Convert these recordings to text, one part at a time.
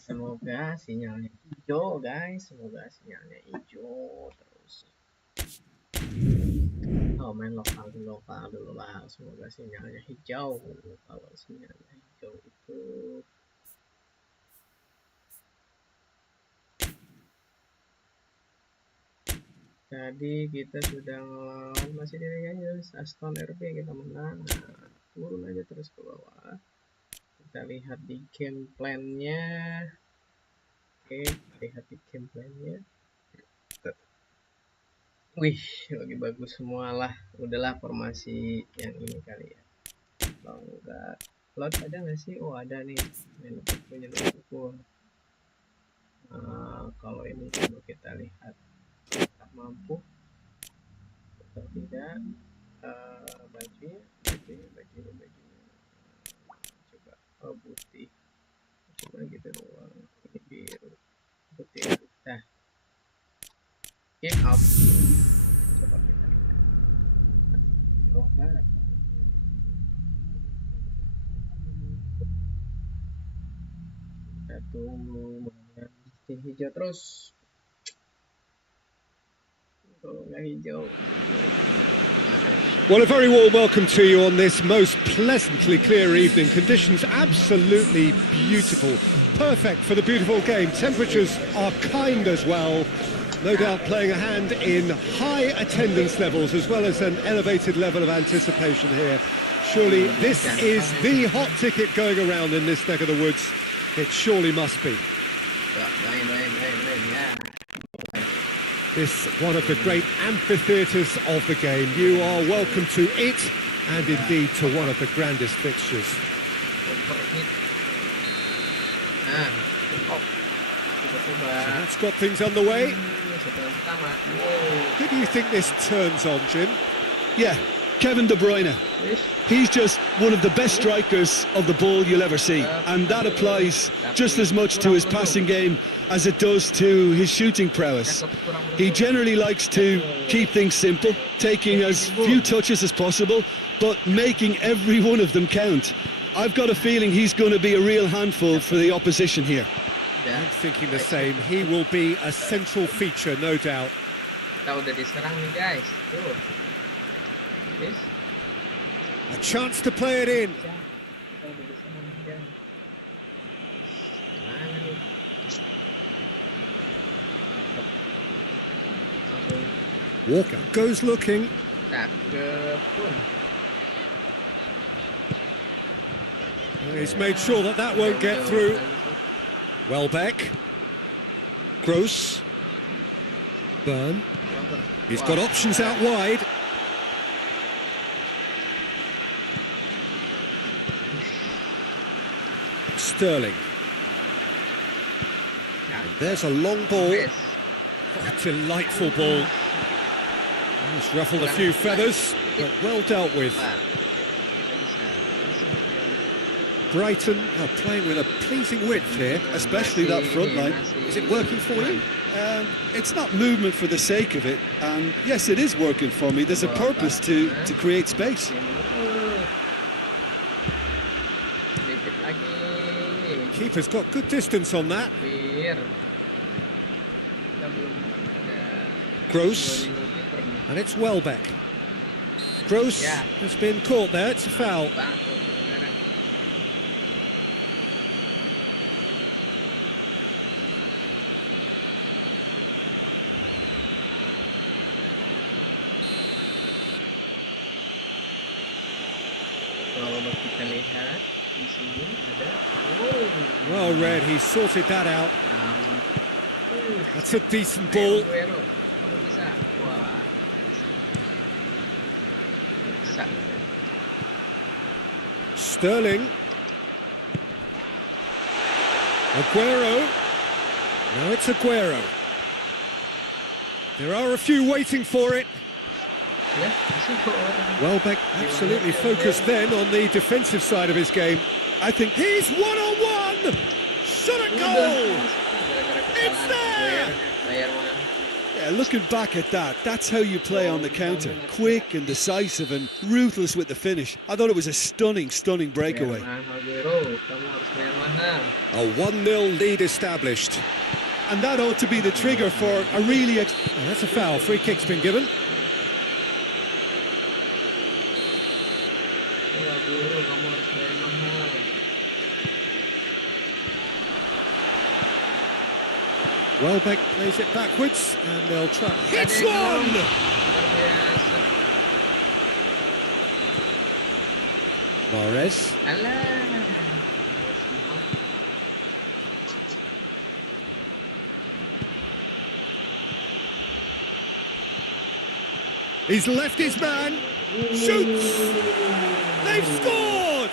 Semoga sinyalnya hijau, guys. Semoga sinyalnya hijau terus. Oh, main lokal dulu lah. Semoga sinyalnya hijau. Kalau sinyalnya hijau itu tadi kita sudah ngelawan masih di Liga Aston RB, kita menang. Nah, turun aja terus ke bawah. Kita lihat di game plan-nya. Oke, lihat di game plan-nya. Wih, lagi bagus semua lah. Udahlah formasi yang ini kali ya. Kalau enggak, lot ada nggak sih? Oh, ada nih. Punya Liverpool. Kalau ini coba kita lihat kita mampu atau tidak. Bajunya coba, oh putih, coba gitu doang, ini biru, putih. Nah, kick off, coba kita lihat. Coba kita tunggu masih hijau terus. Kalau nggak hijau. Well, a very warm welcome to you on this most pleasantly clear evening. Conditions absolutely beautiful. Perfect for the beautiful game. Temperatures are kind as well. No doubt playing a hand in high attendance levels as well as an elevated level of anticipation here. Surely this is the hot ticket going around in this neck of the woods. It surely must be. This one of the great amphitheatres of the game. You are welcome to it, and indeed to one of the grandest fixtures. So that's got things underway. Who do you think this turns on, Jim? Yeah, Kevin De Bruyne. He's just one of the best strikers of the ball you'll ever see, and that applies just as much to his passing game as it does to his shooting prowess. He generally likes to keep things simple, taking as few touches as possible, but making every one of them count. I've got a feeling he's going to be a real handful for the opposition here. I'm thinking the same. He will be a central feature, no doubt. A chance to play it in. Walker goes looking. He's made sure that that won't get through. Welbeck. Gross. Burn. He's got options out wide. Sterling. And there's a long ball. Oh, delightful ball. It's ruffled a few feathers, but well dealt with. Brighton are playing with a pleasing width here, especially that front line. Is it working for you? It's not movement for the sake of it, and yes, it is working for me. There's a purpose to create space. Keeper's got good distance on that. Gross, and it's Welbeck. Gross has been caught there, it's a foul. Kalau kita lihat di sini ada. Well read, he sorted that out. That's a decent ball. Sterling. Aguero. Now it's Aguero. There are a few waiting for it. Welbeck absolutely focused then on the defensive side of his game. I think he's one-on-one! Shot at goal! It's there! Yeah, looking back at that, that's how you play on the counter. Quick and decisive and ruthless with the finish. I thought it was a stunning breakaway. A 1-0 lead established. And that ought to be the trigger for a really... Oh, that's a foul. Free kick's been given. Welbeck plays it backwards, and they'll try. Hits one! Mahrez. He's left his man. Shoots! They've scored!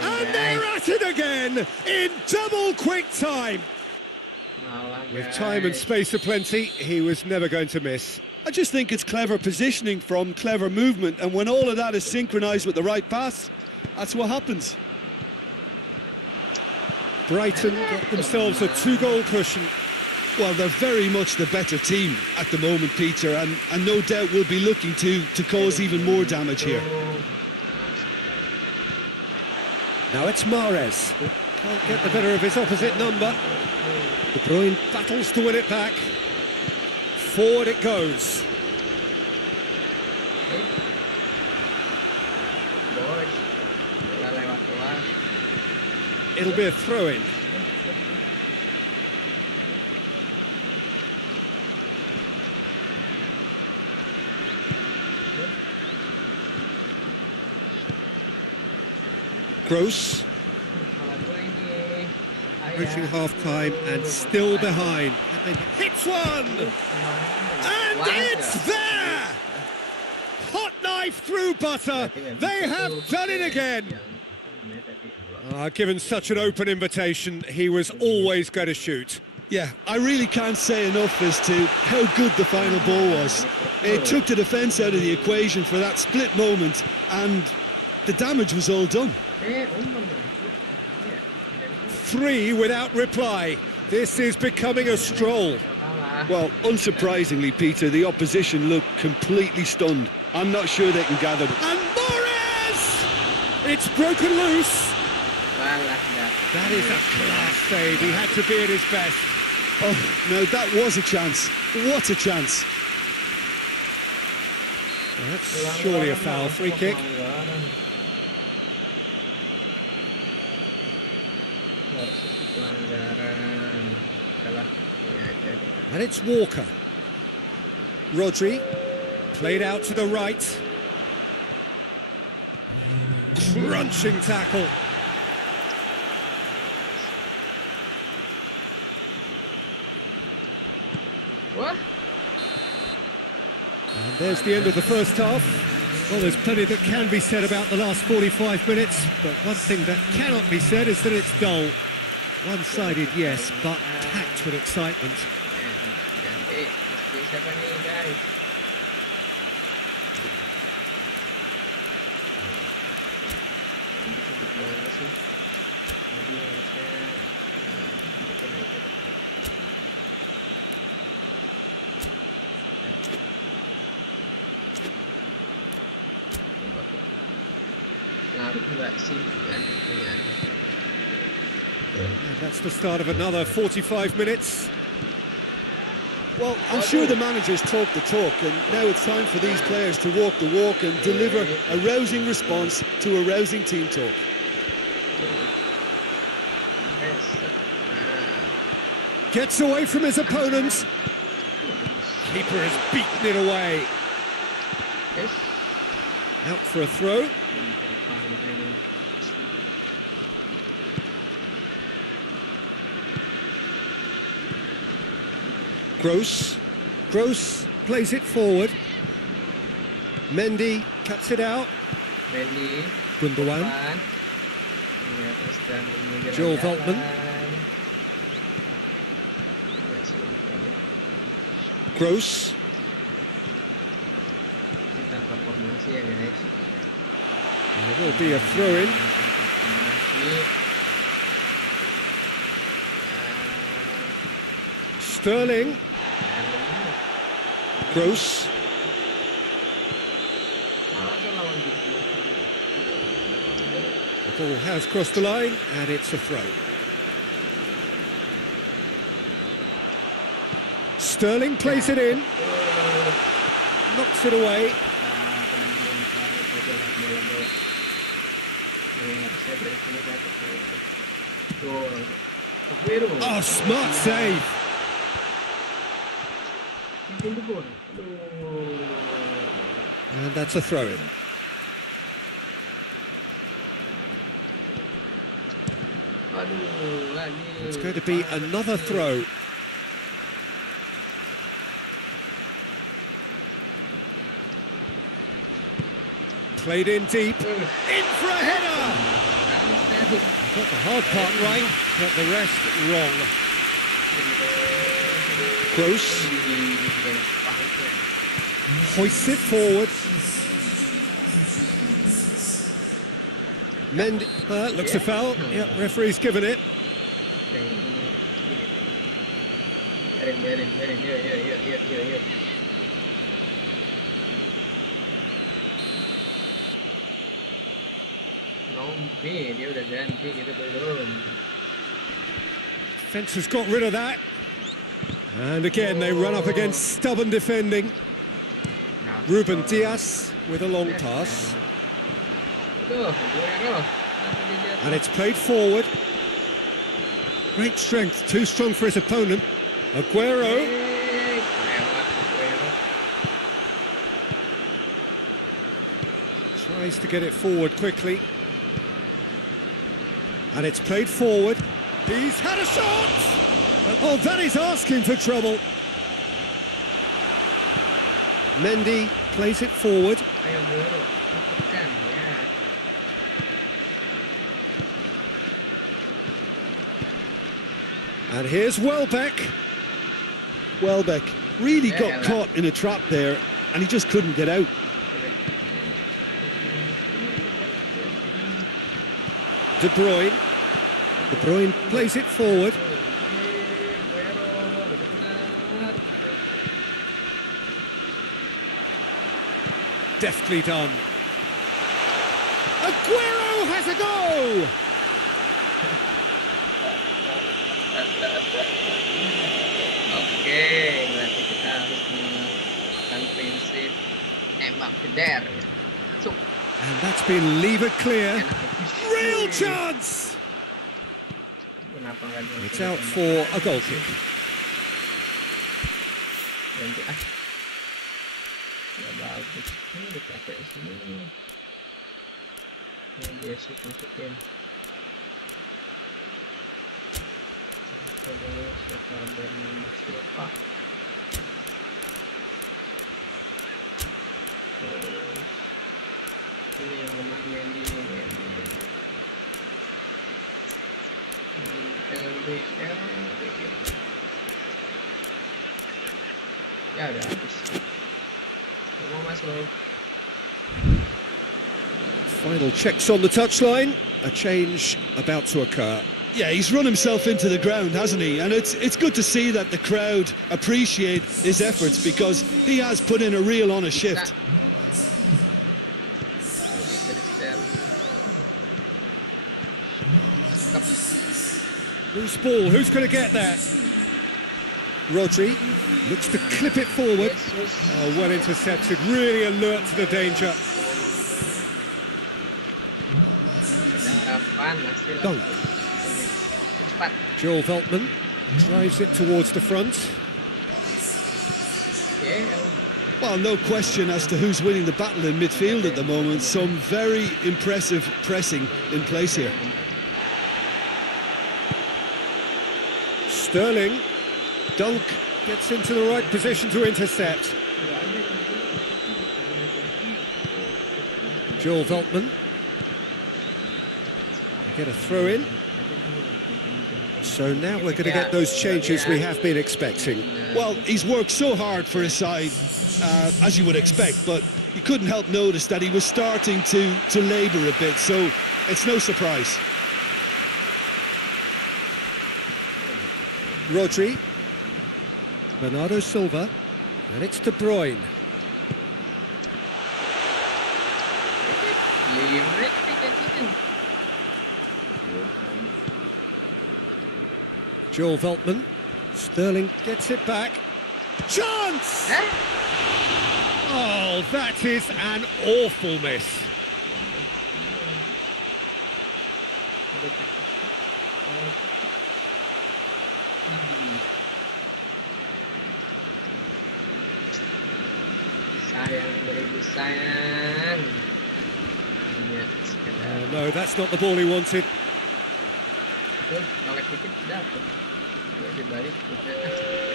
And they're at it again in double quick time. With time and space aplenty, he was never going to miss. I just think it's clever positioning from clever movement, and when all of that is synchronised with the right pass, that's what happens. Brighton get themselves a 2-goal cushion. Well, they're very much the better team at the moment, Peter, and no doubt will be looking to cause even more damage here. Now it's Mahrez. Can't get the better of his opposite number. De Bruyne battles to win it back. Forward it goes. It'll be a throw-in. Gross. Reaching half-time and still behind. And hits one! And it's there! Hot knife through butter. They have done it again. Given such an open invitation, he was always going to shoot. Yeah, I really can't say enough as to how good the final ball was. It took the defence out of the equation for that split moment, and the damage was all done. 3 without reply. This is becoming a stroll. Well, unsurprisingly, Peter, the opposition looked completely stunned. I'm not sure they can gather it. And Mahrez! It's broken loose. That is a class save. He had to be at his best. Oh, no, that was a chance. What a chance. Well, that's surely a foul. Free kick. And it's Walker. Rodri, played out to the right. Crunching tackle. What? And there's the end of the first half. Well, there's plenty that can be said about the last 45 minutes, but one thing that cannot be said is that it's dull. One-sided, yes, but packed with excitement. And that's the start of another 45 minutes. Well, I'm sure the managers talk the talk, and now it's time for these players to walk the walk and deliver a rousing response to a rousing team talk. Gets away from his opponent. Keeper has beaten it away. Out for a throw. Gross plays it forward. Mendy cuts it out. Gundogan. Joel Veltman. Gross. There will be a throw-in. Sterling. Gross. Ball has crossed the line, and it's a throw. Sterling plays it in, knocks it away. Oh, smart save. And that's a throw-in. It's going to be another throw. Played in deep, in for a header! Got the hard part right, but the rest wrong. Close. Hoists it forward. Maen, looks a foul. Yep, referee's given it. Dia udah ganti, kita belum. Fence has got rid of that. And again, they run up against stubborn defending. Ruben Diaz with a long pass. And it's played forward. Great strength, too strong for his opponent. Aguero. Tries to get it forward quickly. And it's played forward. He's had a shot! Oh, that is asking for trouble. Mendy plays it forward. And here's Welbeck. Welbeck really got caught in a trap there, and he just couldn't get out. De Bruyne. De Bruyne plays it forward. Deftly done. Aguero has a go! Oke, berarti kita harus melakukan prinsip emak feder. So, and that's been levered clear. Real chance! It's out for a goal kick. Ganti ah. Ya bagus. Ini udah capek sini. Yang biasa masukin. Terus siapa Bernardo Silva. Terus ini yang kemarin Mendy. Ya udah habis. Mau masuk. Final checks on the touchline. A change about to occur. Yeah, he's run himself into the ground, hasn't he? And it's good to see that the crowd appreciate his efforts, because he has put in a real honest shift. Loose ball, who's going to get that? Rodri looks to clip it forward. Oh, well intercepted, really alert to the danger. Dunk. Joel Veltman drives it towards the front. Well, no question as to who's winning the battle in midfield at the moment. Some very impressive pressing in place here. Sterling. Dunk gets into the right position to intercept. Joel Veltman. Get a throw in. So now we're going to get those changes we have been expecting. Well, he's worked so hard for his side, as you would expect, but you couldn't help notice that he was starting to labour a bit, so it's no surprise. Rodri. Bernardo Silva. And it's De Bruyne. Joel Veltman. Sterling gets it back. Chance! Oh, that is an awful miss. No, that's not the ball he wanted.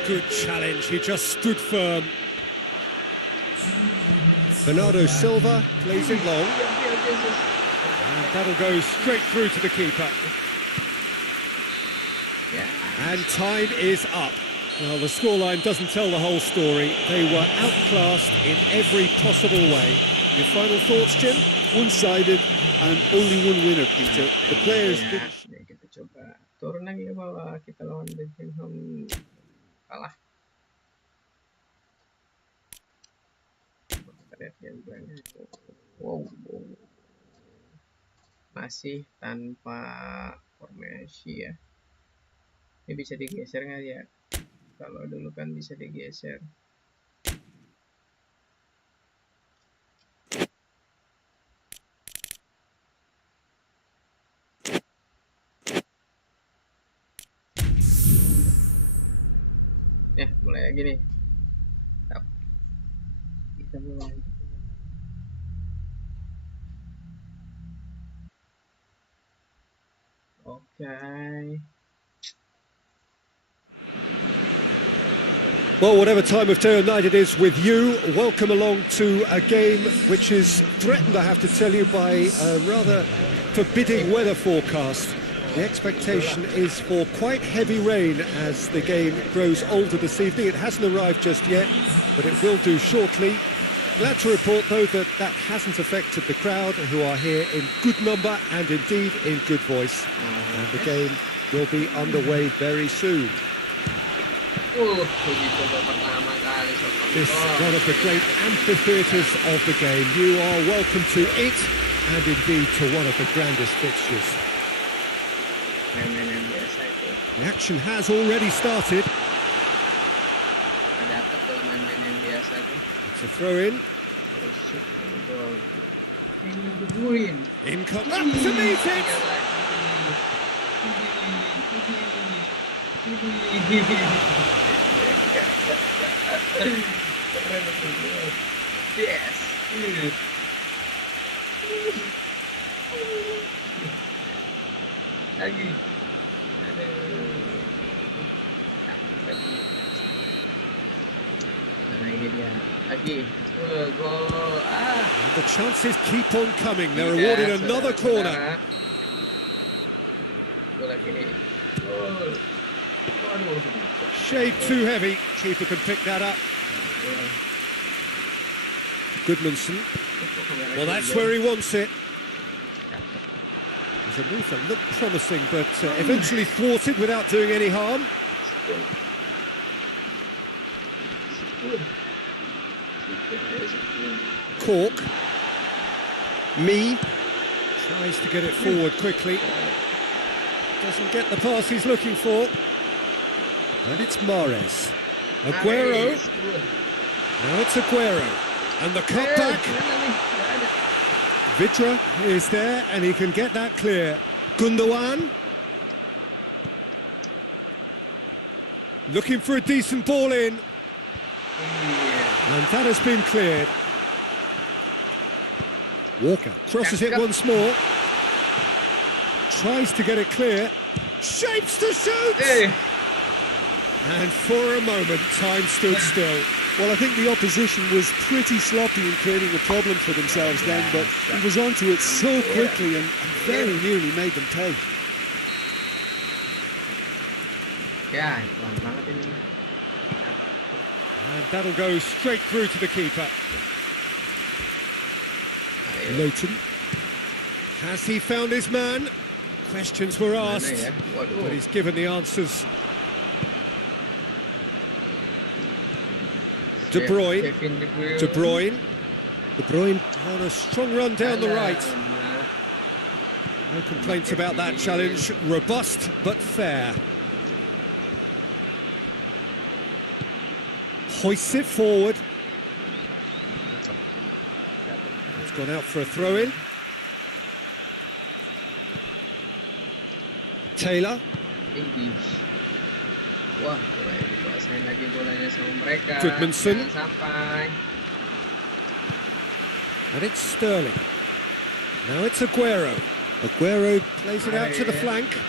Good challenge, he just stood firm. Bernardo Silva plays it long. And that'll go straight through to the keeper. And time is up. Well, the scoreline doesn't tell the whole story. They were outclassed in every possible way. Your final thoughts, Jim? One-sided and only one winner, Peter. The players ya, kita coba turun lagi ke bawah. Kita lawan Birmingham kalah. Kita lihat gameplaynya. Wow. Masih tanpa formasi ya. Ini bisa digeser nggak ya? Kalau dulu kan bisa digeser. Ya, mulai lagi nih. Kita mulai. Okay. Well, whatever time of day or night it is with you, welcome along to a game which is threatened, I have to tell you, by a rather forbidding weather forecast. The expectation is for quite heavy rain as the game grows older this evening. It hasn't arrived just yet, but it will do shortly. Glad to report, though, that that hasn't affected the crowd, who are here in good number and indeed in good voice. And the game will be underway very soon. This is one of the great amphitheatres of the game. You are welcome to it, and indeed to one of the grandest fixtures. The action has already started. It's a throw-in. In comes up to meet it! Yes. Lagi. Nah, ini dia. Lagi. Goal. The chances keep on coming. They're awarded another corner. Goal lagi nih. Goal. Shade too heavy. Keeper can pick that up. Goodmanson. Well, that's where he wants it. There's a move that looked promising, but eventually thwarted without doing any harm. Cork. Tries to get it forward quickly. Doesn't get the pass he's looking for. And it's Mares. Aguero. Now it's Aguero. And the cutback. Vidra is there, and he can get that clear. Gundogan. Looking for a decent ball in. And that has been cleared. Walker crosses it once more. Tries to get it clear. Shapes to shoot! And for a moment, time stood still. Well, I think the opposition was pretty sloppy in creating a problem for themselves then, but he was onto it so quickly and very nearly made them pay. And that'll go straight through to the keeper. Leighton. Has he found his man? Questions were asked, but he's given the answers. De Bruyne. De Bruyne. De Bruyne on a strong run down the right. No complaints about that challenge. Robust but fair. Hoists it forward. It's gone out for a throw-in. Taylor. Wah, mulai dikuasain lagi bolanya sama mereka. Goodmanson. Jangan sampai. And it's Sterling. Now it's Aguero. Aguero plays it out to the flank.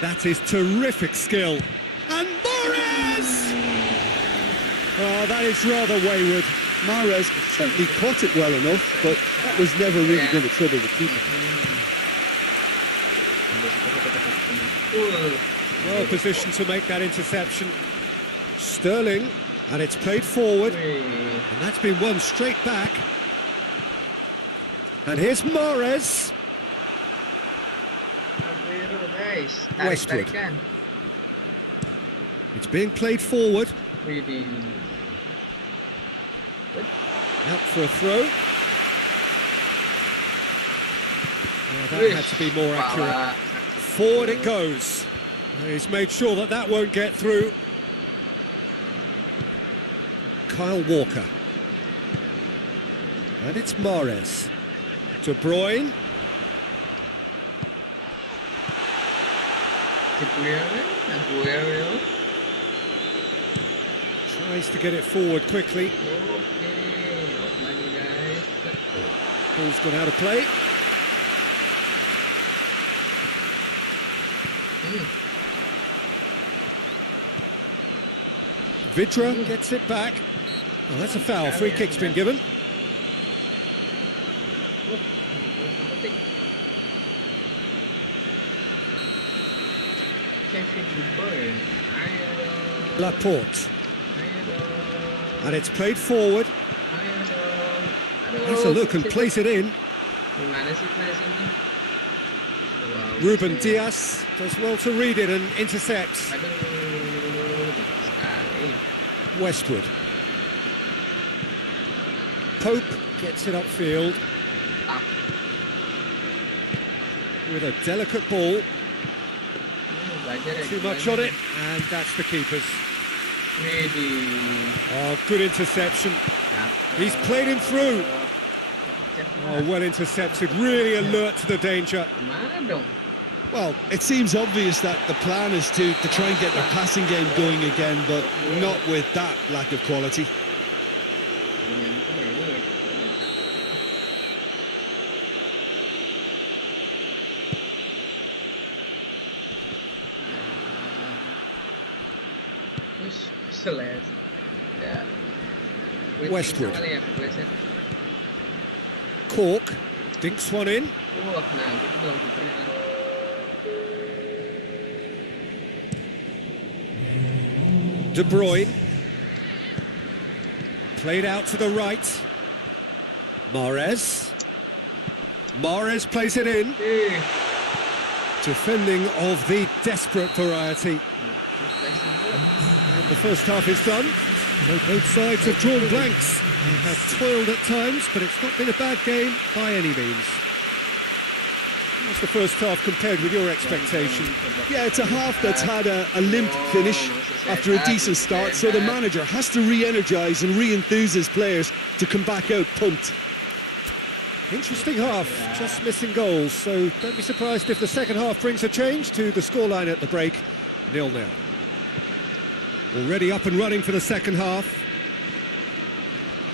That is terrific skill. And Mahrez! Oh, that is rather wayward. Mahrez certainly caught it well enough, but that was never really going to trouble the keeper. Well positioned to make that interception. Sterling, and it's played forward. And that's been won straight back. And here's Mahrez. Westwood. It's being played forward. Out for a throw. Oh, that had to be more accurate. Forward it goes. He's made sure that that won't get through. Kyle Walker. And it's Mahrez. De Bruyne. Aguero. Tries to get it forward quickly. Ball's gone out of play. Vidra gets it back. Oh, that's a foul. Free kick's been given. Laporte. And it's played forward. Has a look and place it in. Ruben Diaz does well to read it and intercepts. Westwood. Pope gets it upfield with a delicate ball. Too much on it, and that's the keeper's. Oh, good interception. He's played him through. Oh, well intercepted, really alert to the danger. Well, it seems obvious that the plan is to try and get their passing game going again, but not with that lack of quality. Westwood. Cork dinks one in. De Bruyne. Played out to the right. Mahrez. Mahrez plays it in. Defending of the desperate variety. And the first half is done. So both sides have drawn blanks. They have toiled at times, but it's not been a bad game by any means. How's the first half compared with your expectation? Yeah, it's a half that's had a limp finish after a decent start, so the manager has to re-energise and re-enthuse his players to come back out pumped. Interesting half, just missing goals, so don't be surprised if the second half brings a change to the scoreline at the break, 0-0. Already up and running for the second half.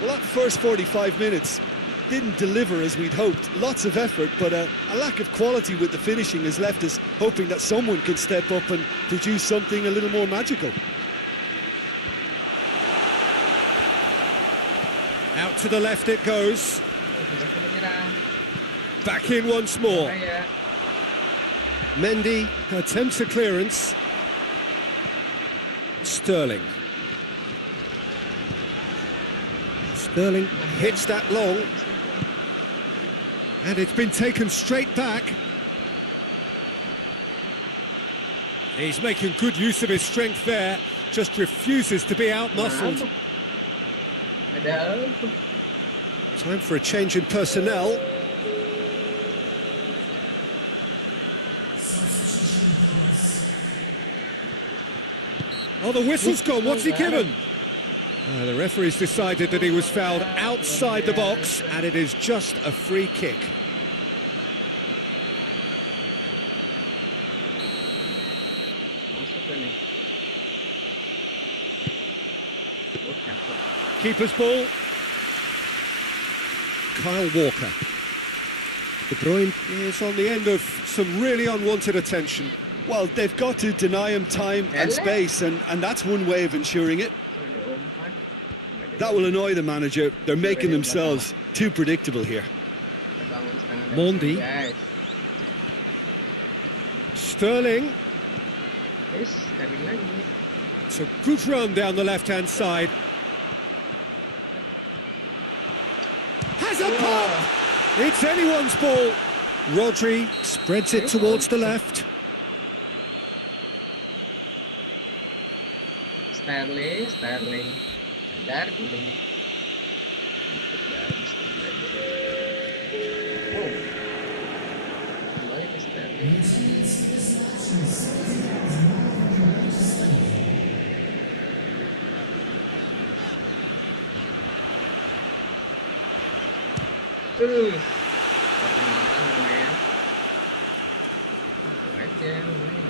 Well, that first 45 minutes didn't deliver as we'd hoped. Lots of effort, but a lack of quality with the finishing has left us hoping that someone can step up and produce something a little more magical. Out to the left it goes. Back in once more. Mendy attempts a clearance. Sterling. Sterling hits that long. And it's been taken straight back. He's making good use of his strength there. Just refuses to be out-muscled. Time for a change in personnel. Oh, the whistle's gone. What's he given? The referee's decided that he was fouled outside the box, and it is just a free kick. Keeper's ball. Kyle Walker. De Bruyne is on the end of some really unwanted attention. Well, they've got to deny him time and space, and that's one way of ensuring it. That will annoy the manager. They're making themselves too predictable here. Mondi. Sterling. It's a good run down the left-hand side. Has a pop! It's anyone's ball. Rodri spreads it towards the left. Sterling. Sadar belum. Oh. Kembali ke Sterling. Lumayan. Itu aja lumayan.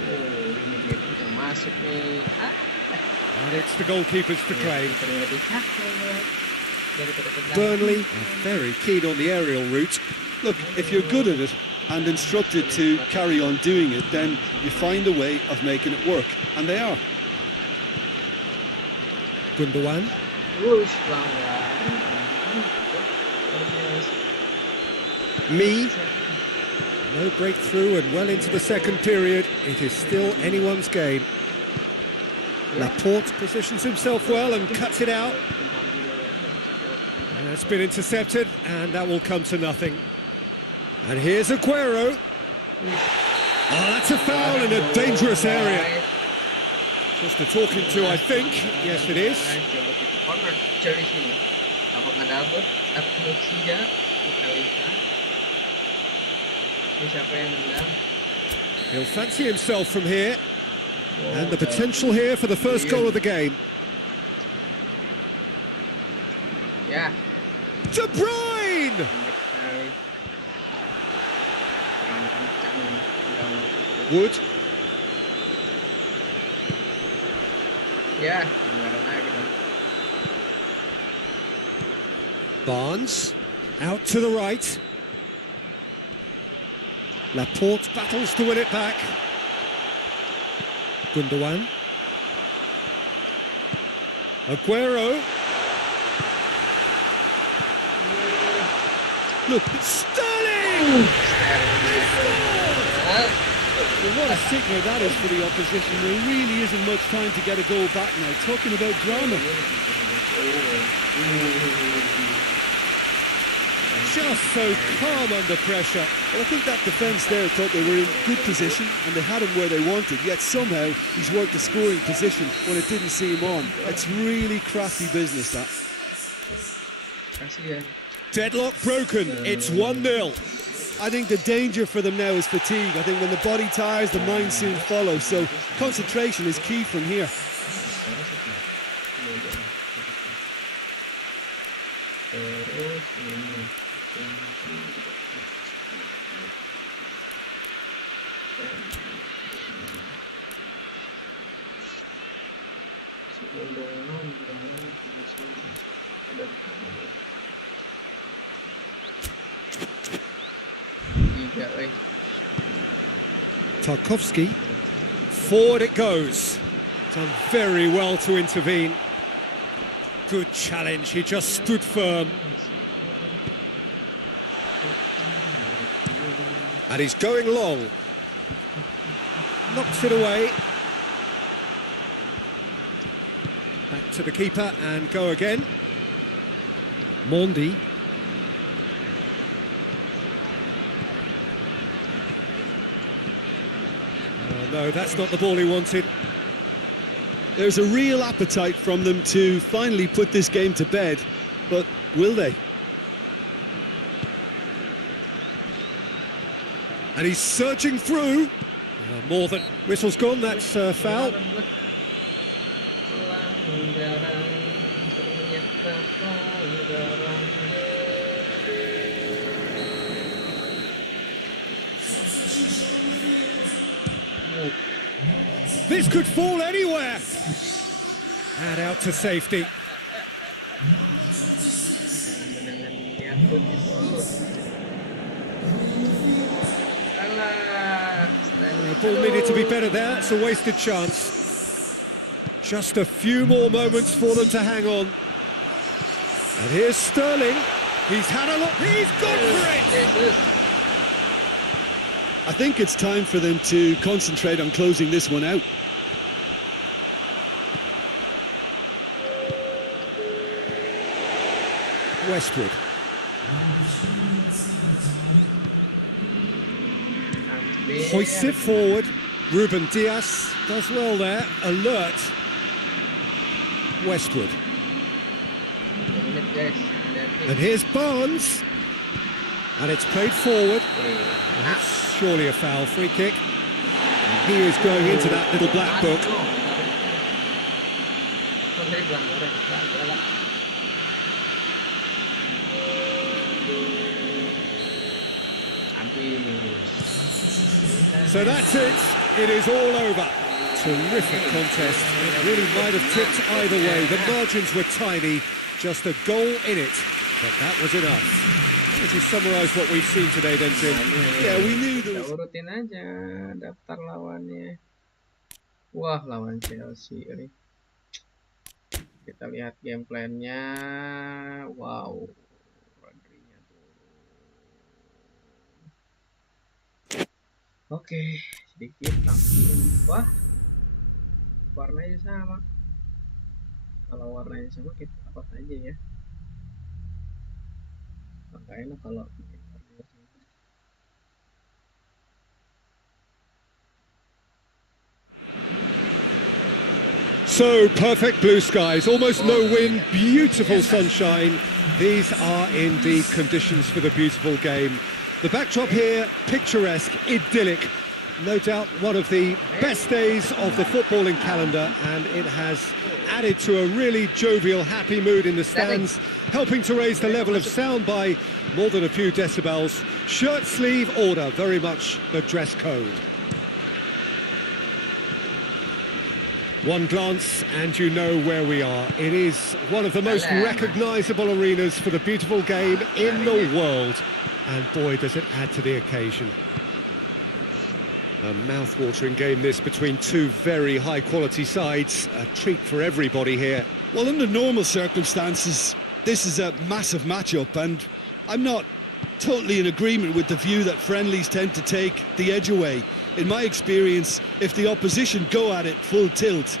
Oh, ini dia udah masuk nih. And it's the goalkeepers to claim. Burnley are very keen on the aerial route. Look, if you're good at it and instructed to carry on doing it, then you find a way of making it work, and they are. Gundogan. Me. No breakthrough and well into the second period. It is still anyone's game. Laporte positions himself well and cuts it out. And it's been intercepted, and that will come to nothing. And here's Aguero. Oh, that's a foul in a dangerous area. Just a talking to, I think. Yes, it is. He'll fancy himself from here. And the potential here for the first goal of the game. Yeah. De Bruyne! Wood. Yeah. Barnes. Out to the right. Laporte battles to win it back. Gundogan. Aguero. Look, Sterling! Well, what a signal that is for the opposition. There really isn't much time to get a goal back now. Talking about drama. Just so calm under pressure. Well, I think that defence there thought they were in good position and they had him where they wanted, yet somehow he's worked the scoring position when it didn't seem on. It's really crafty business, that. Deadlock broken. It's 1-0. I think the danger for them now is fatigue. I think when the body tires, the mind soon follows. So concentration is key from here. Tarkowski. Forward it goes. Done very well to intervene. Good challenge, he just stood firm. And he's going long. Knocks it away. Back to the keeper and go again. Mondi. Oh no, that's not the ball he wanted. There's a real appetite from them to finally put this game to bed, but will they? And he's surging through. More than whistle's gone, that's foul. Pelanggaran, ternyata pelanggaran. This could fall anywhere. And out to safety. The ball needed to be better there. It's a wasted chance. Just a few more moments for them to hang on. And here's Sterling. He's had a look. He's gone for it. I think it's time for them to concentrate on closing this one out. Westwood. Hoists it forward. Ruben Diaz does well there. Alert. Westwood. And here's Barnes. And it's played forward. That's surely a foul. Free kick. And he is going into that little black book. So that's it. It is all over. Terrific contest. It really might have tipped either way. The margins were tiny. Just a goal in it. But that was enough. Would you summarise what we've seen today then, Jim? Yeah, we knew there was... Urutin aja daftar lawannya. Wah, lawan Chelsea ini. Kita lihat game plan-nya. Wow. Rodrinya turun. Oke, sedikit langsung. Wah. Warnanya sama. Kalau warnanya sama kita dapat aja ya. Nggak enak kalau warnanya sama. So, perfect blue skies, almost no wind, beautiful sunshine. These are indeed conditions for the beautiful game. The backdrop here, picturesque, idyllic. No doubt one of the best days of the footballing calendar, and it has added to a really jovial, happy mood in the stands, helping to raise the level of sound by more than a few decibels. Shirt sleeve order, very much the dress code. One glance and you know where we are. It is one of the most recognisable arenas for the beautiful game in the world. And boy, does it add to the occasion. A mouth-watering game this between two very high-quality sides. A treat for everybody here. Well, under normal circumstances, this is a massive matchup, and I'm not totally in agreement with the view that friendlies tend to take the edge away. In my experience, if the opposition go at it full tilt,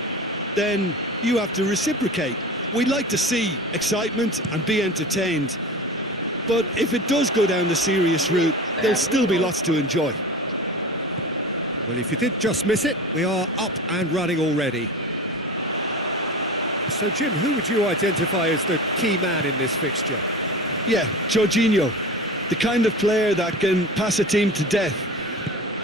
then you have to reciprocate. We'd like to see excitement and be entertained, but if it does go down the serious route, there'll still be lots to enjoy. Well, if you did just miss it, we are up and running already. So, Jim, who would you identify as the key man in this fixture? Yeah, Jorginho, the kind of player that can pass a team to death.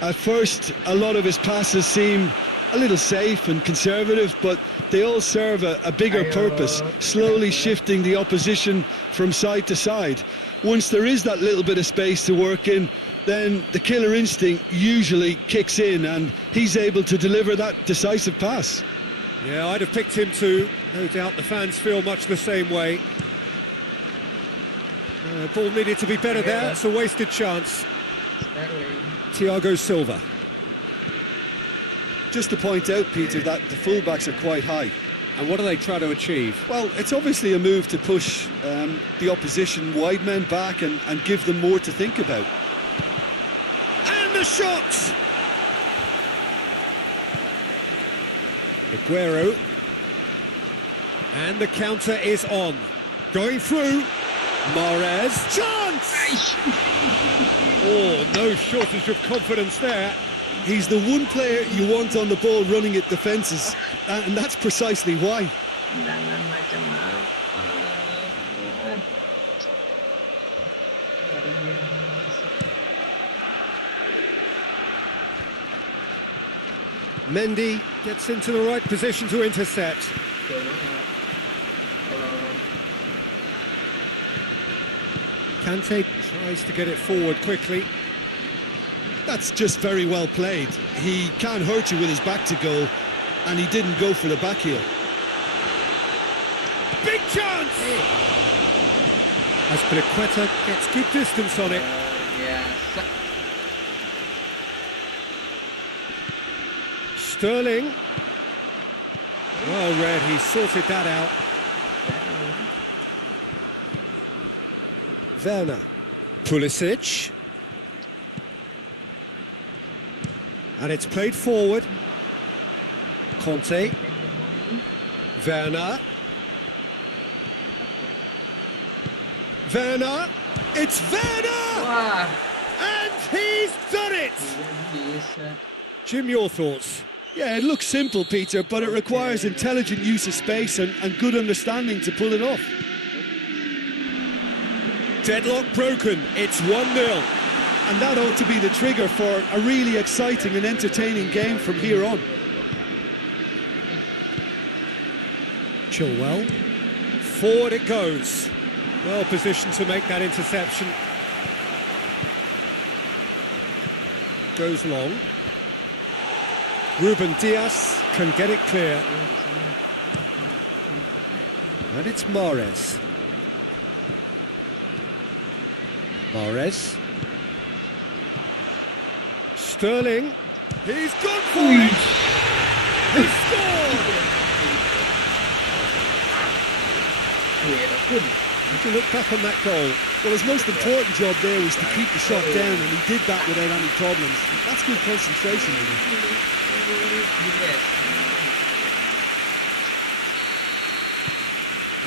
At first, a lot of his passes seem a little safe and conservative, but they all serve a bigger purpose, slowly shifting the opposition from side to side. Once there is that little bit of space to work in, then the killer instinct usually kicks in and he's able to deliver that decisive pass. Yeah, I'd have picked him too. No doubt the fans feel much the same way. Ball needed to be better there. It's a wasted chance. Thiago Silva. Just to point out, Peter, that the fullbacks are quite high. And what do they try to achieve? Well, it's obviously a move to push the opposition wide men back and give them more to think about. And the shot! Aguero. And the counter is on. Going through. Mahrez. Chance! Oh, no shortage of confidence there. He's the one player you want on the ball running at defences, and that's precisely why. Mendy gets into the right position to intercept. Betul banget. Kalau Kante tries to get it forward quickly. That's just very well played. He can't hurt you with his back to goal, and he didn't go for the back heel. Big chance! As Piliqueta gets good distance on it. biasa. Sterling. Well read, he sorted that out. Werner. Pulisic. And it's played forward. Conte. Werner. Werner. It's Werner! Wah, And he's done it! dia bisa. Jim, your thoughts? Yeah, it looks simple, Peter, but it requires intelligent use of space and good understanding to pull it off. Deadlock broken. It's 1-0. And that ought to be the trigger for a really exciting and entertaining game from here on. Chilwell. Forward it goes. Well positioned to make that interception. Goes long. Ruben Dias can get it clear. And it's Mahrez. Mahrez. Sterling. He's gone for it! He scored! You can look back on that goal. Well, his most important job there was to keep the shot down, and he did that without any problems. That's good concentration, really.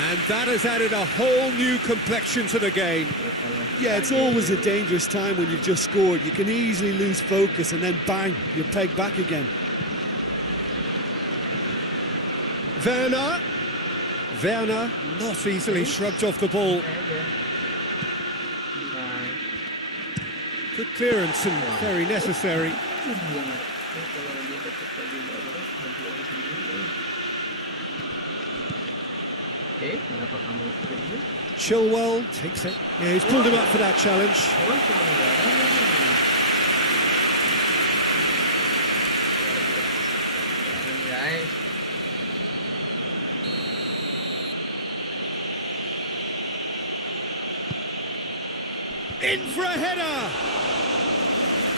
And that has added a whole new complexion to the game. Yeah, it's always a dangerous time when you've just scored. You can easily lose focus, and then bang, you're pegged back again. Werner. Werner not easily shrugged off the ball. Good clearance and very necessary. Kenapa kamu pergi? Chilwell takes it. Yeah, he's pulled him up for that challenge. Guys. In for a header!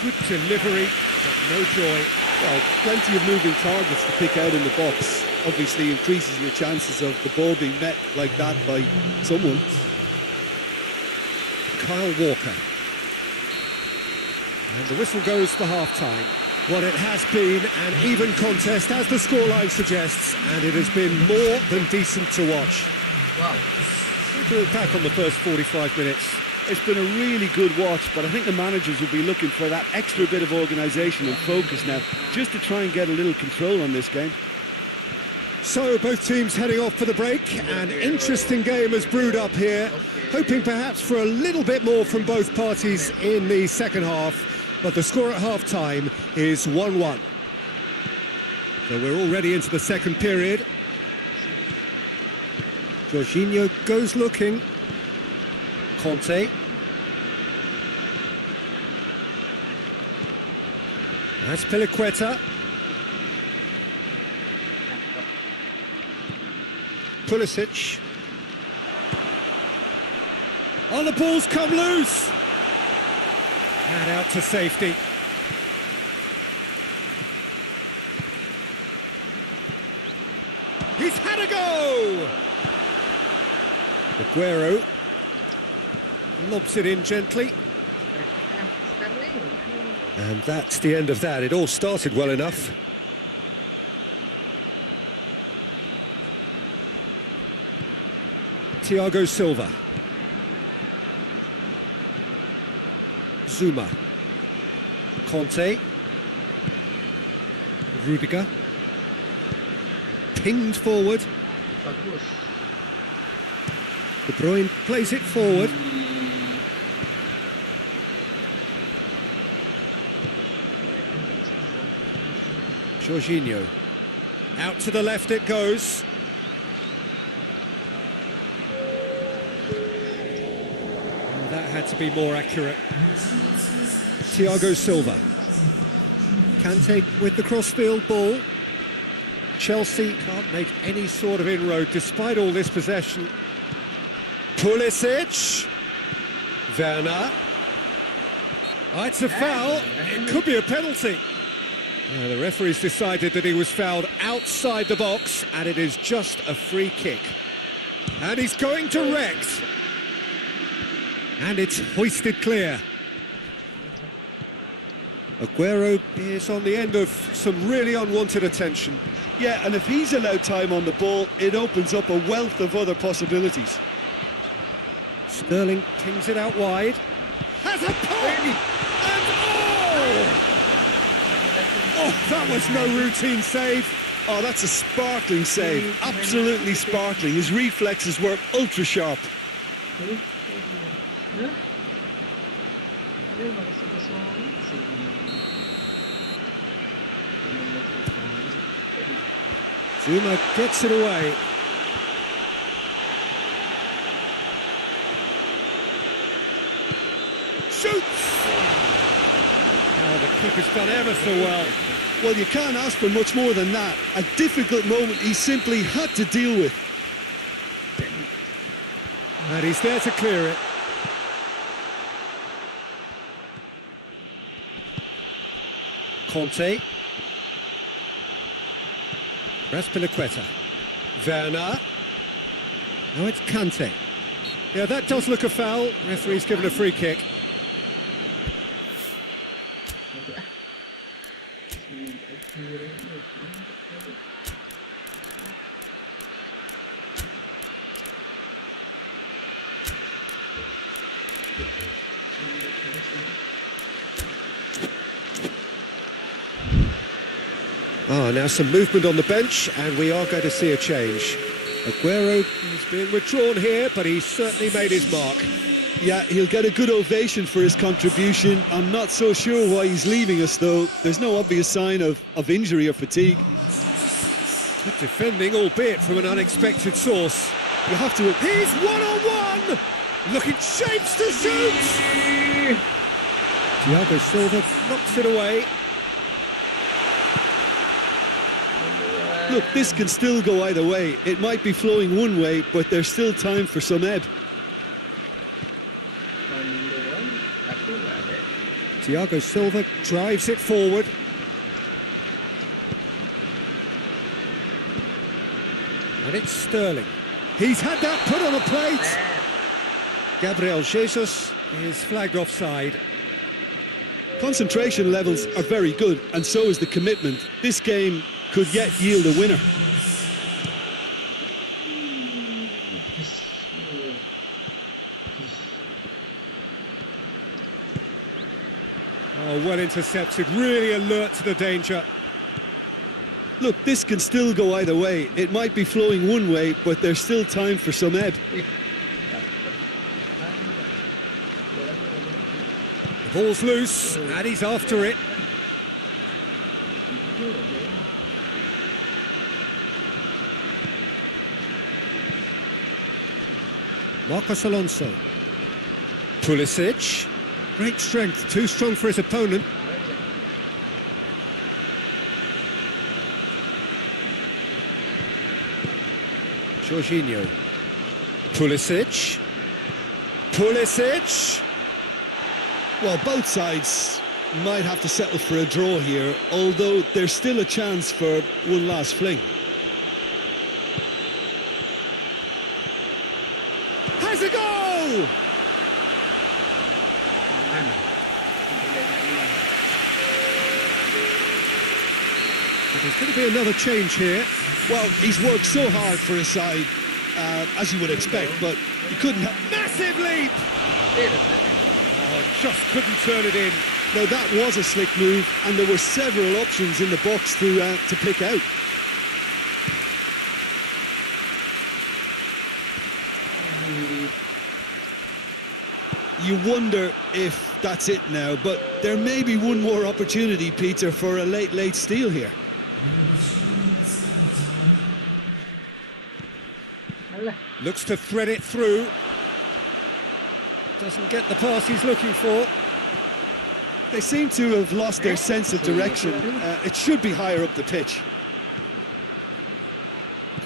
Good delivery, but no joy. Well, plenty of moving targets to pick out in the box. Obviously increases your chances of the ball being met like that by someone. Kyle Walker. And the whistle goes for half-time. Well, it has been an even contest, as the scoreline suggests, and it has been more than decent to watch. Wow. To look back on the first 45 minutes. It's been a really good watch, but I think the managers will be looking for that extra bit of organisation and focus now, just to try and get a little control on this game. So, both teams heading off for the break. An interesting game has brewed up here, hoping perhaps for a little bit more from both parties in the second half, but the score at half-time is 1-1. So we're already into the second period. Jorginho goes looking. Conte. That's Piliqueta. Pulisic. Oh, the ball's come loose. And out to safety. He's had a go! Aguero lobs it in gently. And that's the end of that. It all started well enough. Thiago Silva. Zuma. Conte. Rudiger. Pinged forward. Bagus. De Bruyne plays it forward. Jorginho. Out to the left it goes. Oh, that had to be more accurate. Thiago Silva. Kante with the crossfield ball. Chelsea can't make any sort of inroad despite all this possession. Pulisic. Werner. Oh, it's a foul. It could be a penalty. The referee's decided that he was fouled outside the box, and it is just a free kick. And he's going direct. And it's hoisted clear. Aguero is on the end of some really unwanted attention. Yeah, and if he's allowed time on the ball, it opens up a wealth of other possibilities. Sterling kings it out wide. Has a pop! And oh, that was no routine save. Oh, that's a sparkling save. Absolutely sparkling. His reflexes were ultra sharp. Zuma gets it away. Shoots! Oh, the keeper's done ever so well. Well, you can't ask for much more than that. A difficult moment he simply had to deal with. And he's there to clear it. Conte. Raspilicueta. Werner. Now it's Kante. Yeah, that does look a foul. Referee's given a free kick. Now some movement on the bench, and we are going to see a change. Aguero is being withdrawn here, but he's certainly made his mark. Yeah, he'll get a good ovation for his contribution. I'm not so sure why he's leaving us, though. There's no obvious sign of injury or fatigue. Good defending, albeit from an unexpected source. You have to... He's one-on-one! Looking shapes to shoot! Thiago Silva knocks it away. Look, this can still go either way. It might be flowing one way, but there's still time for some ebb. Thiago Silva drives it forward. And it's Sterling. He's had that put on a plate. Gabriel Jesus is flagged offside. Concentration levels are very good, and so is the commitment. This game could yet yield a winner. Oh, well intercepted, really alert to the danger. Look, this can still go either way. It might be flowing one way, but there's still time for some ebb. The ball's loose, and he's after it. Marcos Alonso. Pulisic. Great strength, too strong for his opponent. Jorginho. Pulisic. Pulisic. Well, both sides might have to settle for a draw here, although there's still a chance for one last fling. Has a goal! There's going to be another change here. Well, he's worked so hard for his side, as you would expect, but he couldn't have... Massive leap! Oh, just couldn't turn it in. Now, that was a slick move, and there were several options in the box to pick out. You wonder if that's it now, but there may be one more opportunity, Peter, for a late steal here. Looks to thread it through. Doesn't get the pass he's looking for. They seem to have lost their sense of direction. It should be higher up the pitch.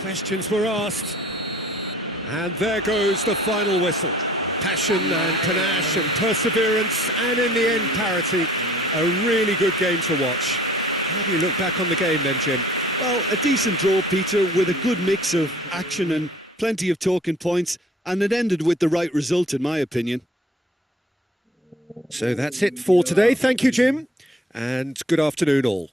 Questions were asked. And there goes the final whistle. Passion and panache and perseverance, and in the end, parity. A really good game to watch. How do you look back on the game then, Jim? Well, a decent draw, Peter, with a good mix of action and plenty of talking points, and it ended with the right result, in my opinion. So that's it for today. Thank you, Jim, and good afternoon all.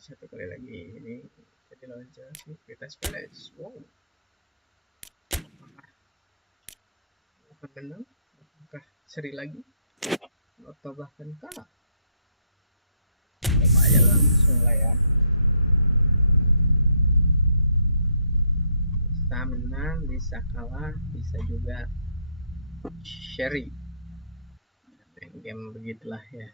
Satu kali lagi ini jadi lawan Chelsea kita Palace. Wow, apakah menang, apakah seri lagi, atau bahkan kalah? Coba aja langsung lah ya. Bisa menang, bisa kalah, bisa juga seri. Game begitulah ya.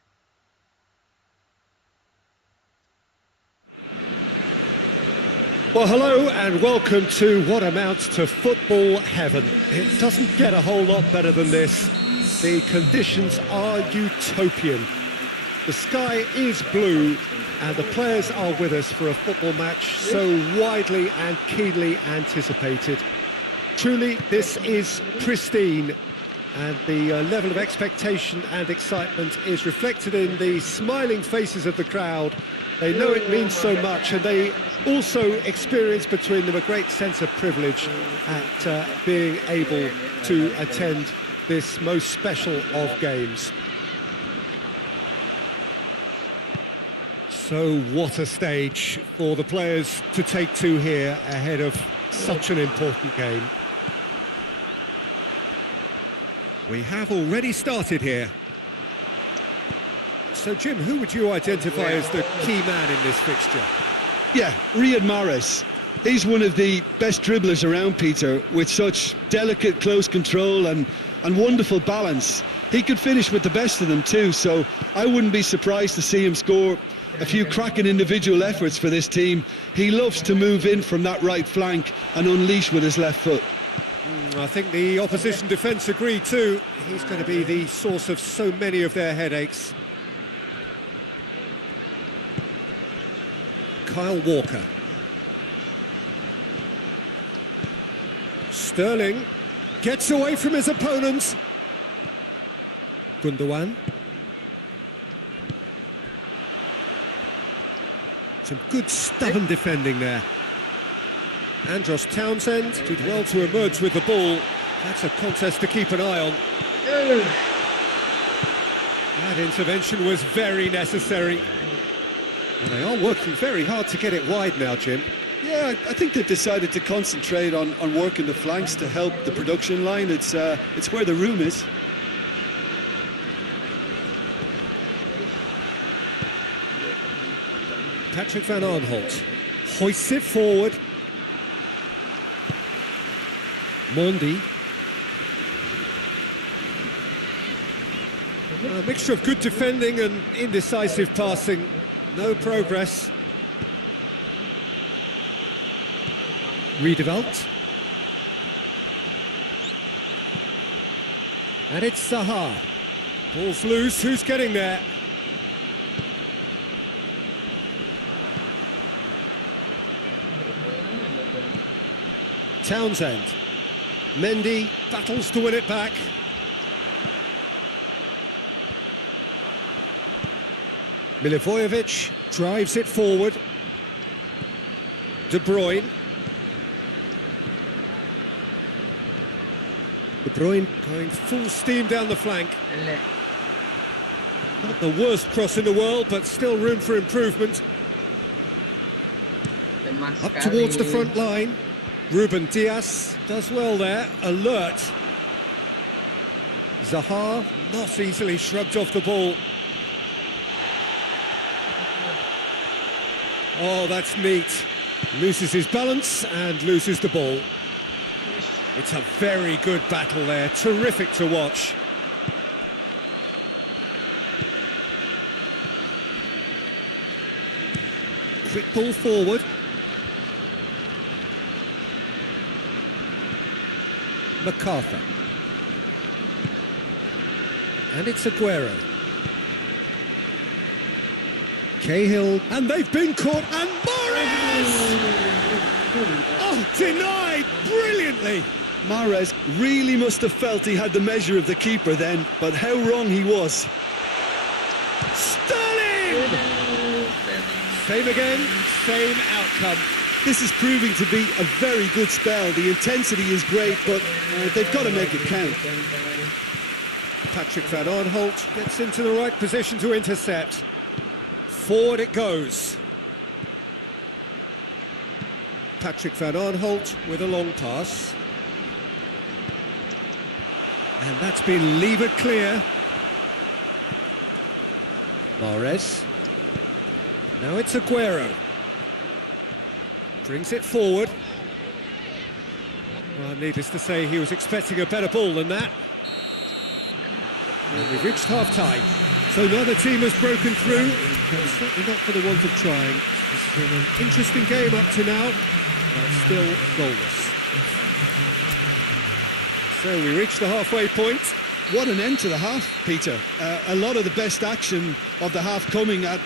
Well, hello and welcome to what amounts to football heaven. It doesn't get a whole lot better than this. The conditions are utopian. The sky is blue and the players are with us for a football match so widely and keenly anticipated. Truly, this is pristine, and the level of expectation and excitement is reflected in the smiling faces of the crowd. They know it means so much, and they also experience between them a great sense of privilege at being able to attend this most special of games. So what a stage for the players to take to here ahead of such an important game. We have already started here. So, Jim, who would you identify as the key man in this fixture? Yeah, Riyad Mahrez. He's one of the best dribblers around, Peter, with such delicate, close control and wonderful balance. He could finish with the best of them too, so I wouldn't be surprised to see him score a few cracking individual efforts for this team. He loves to move in from that right flank and unleash with his left foot. I think the opposition defence agree too. He's going to be the source of so many of their headaches. Kyle Walker. Sterling gets away from his opponents. Gundogan. Some good stubborn defending there. Andros Townsend did well to emerge with the ball. That's a contest to keep an eye on. That intervention was very necessary. And they are working very hard to get it wide now, Jim. Yeah, I think they've decided to concentrate on working the flanks to help the production line. It's where the room is. Patrick van Aanholt hoists it forward. Mondi. A mixture of good defending and indecisive passing. No progress. Riedewald. And it's Zaha. Ball's loose, who's getting there? Townsend. Mendy battles to win it back. Milivojevic drives it forward. De Bruyne. De Bruyne going full steam down the flank. Not the worst cross in the world, but still room for improvement. Up towards the front line. Ruben Diaz does well there, alert. Zaha not easily shrugged off the ball. Oh, that's neat. Loses his balance and loses the ball. It's a very good battle there, terrific to watch. Quick ball forward. MacArthur. And it's Aguero. Cahill, and they've been caught, and Mahrez! Oh, denied brilliantly! Mahrez really must have felt he had the measure of the keeper then, but how wrong he was. Sterling! Same again, same outcome. This is proving to be a very good spell. The intensity is great, but they've got to make it count. Patrick van Aanholt gets into the right position to intercept. Forward it goes. Patrick van Aanholt with a long pass. And that's been levered clear. Mahrez. Now it's Aguero. Brings it forward. Well, needless to say, he was expecting a better ball than that. And we've reached half-time. So neither team has broken through. Certainly not for the want of trying. It's been an interesting game up to now, but still goalless. So we reach the halfway point. What an end to the half, Peter. A lot of the best action of the half coming at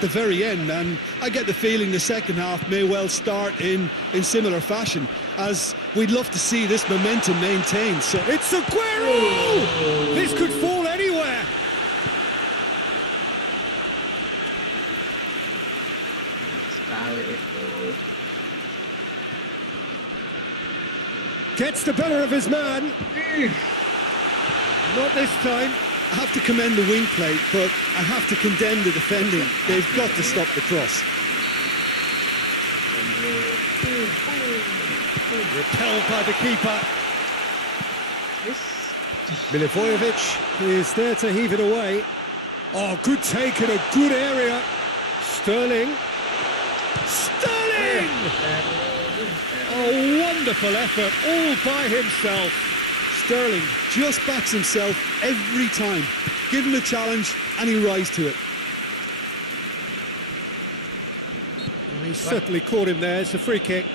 the very end, and I get the feeling the second half may well start in similar fashion, as we'd love to see this momentum maintained. So it's Aguero! This could fall anywhere. Gets the better of his man. Not this time. I have to commend the wing play, but I have to condemn the defending. They've got to stop the cross. Repelled by the keeper. Milivojevic is there to heave it away. Oh, good take in a good area. Sterling. Sterling! Oh, wonderful effort, all by himself. Sterling just backs himself every time. Give him a challenge and he rises to it. Well, he certainly caught him there. It's a free kick.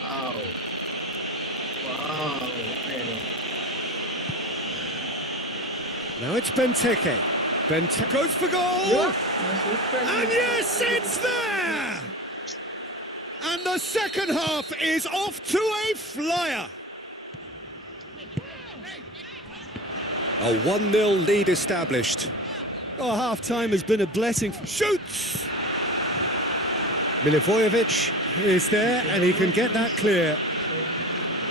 Wow. Wow. Now it's Benteke. Benteke goes for goal! Yeah. And yes, it's there! And the second half is off to a flyer. A 1-0 lead established. Oh, half-time has been a blessing. Shoots! Milivojevic is there and he can get that clear.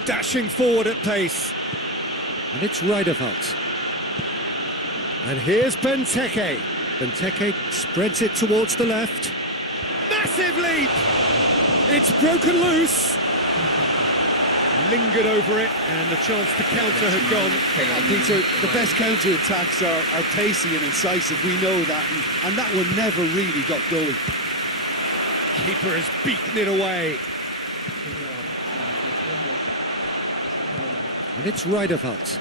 Dashing forward at pace. And it's Rijderveld. And here's Benteke. Benteke spreads it towards the left. Massive leap! It's broken loose. Lingered over it, and the chance to counter had gone. Peter, the best counter-attacks are pacey and incisive, we know that, and that one never really got going. Keeper has beaten it away. And it's Rijderveld.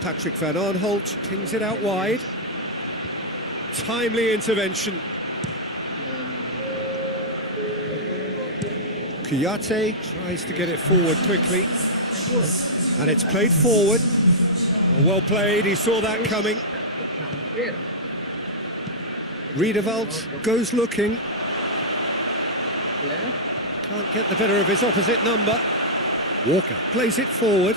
Patrick van Aanholt pings it out wide. Timely intervention. Kouyaté tries to get it forward quickly. And it's played forward. Well played, he saw that coming. Rijderveld goes looking. Can't get the better of his opposite number. Walker plays it forward.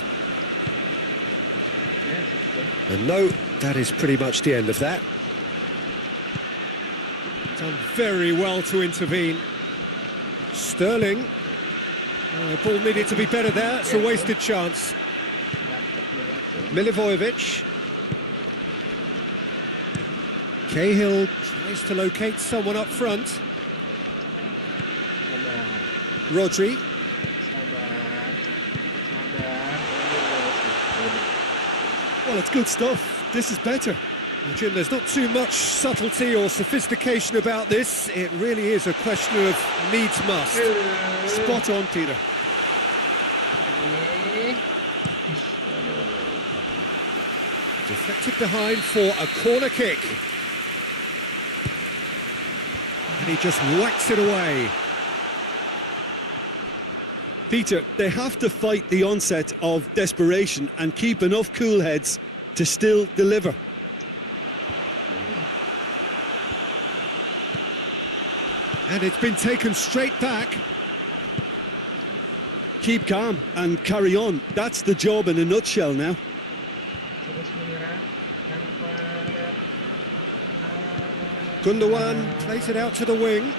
And no, that is pretty much the end of that. Done very well to intervene. Sterling. Ball needed to be better there. It's a wasted chance. Milivojevic. Cahill tries to locate someone up front. Rodri. Well, it's good stuff. This is better. Well, Jim, there's not too much subtlety or sophistication about this. It really is a question of needs must. Spot on, Peter. Deflected behind for a corner kick. And he just whacks it away. Peter, they have to fight the onset of desperation and keep enough cool heads to still deliver. And it's been taken straight back. Keep calm and carry on. That's the job in a nutshell now. Gundogan plays it out to the wing.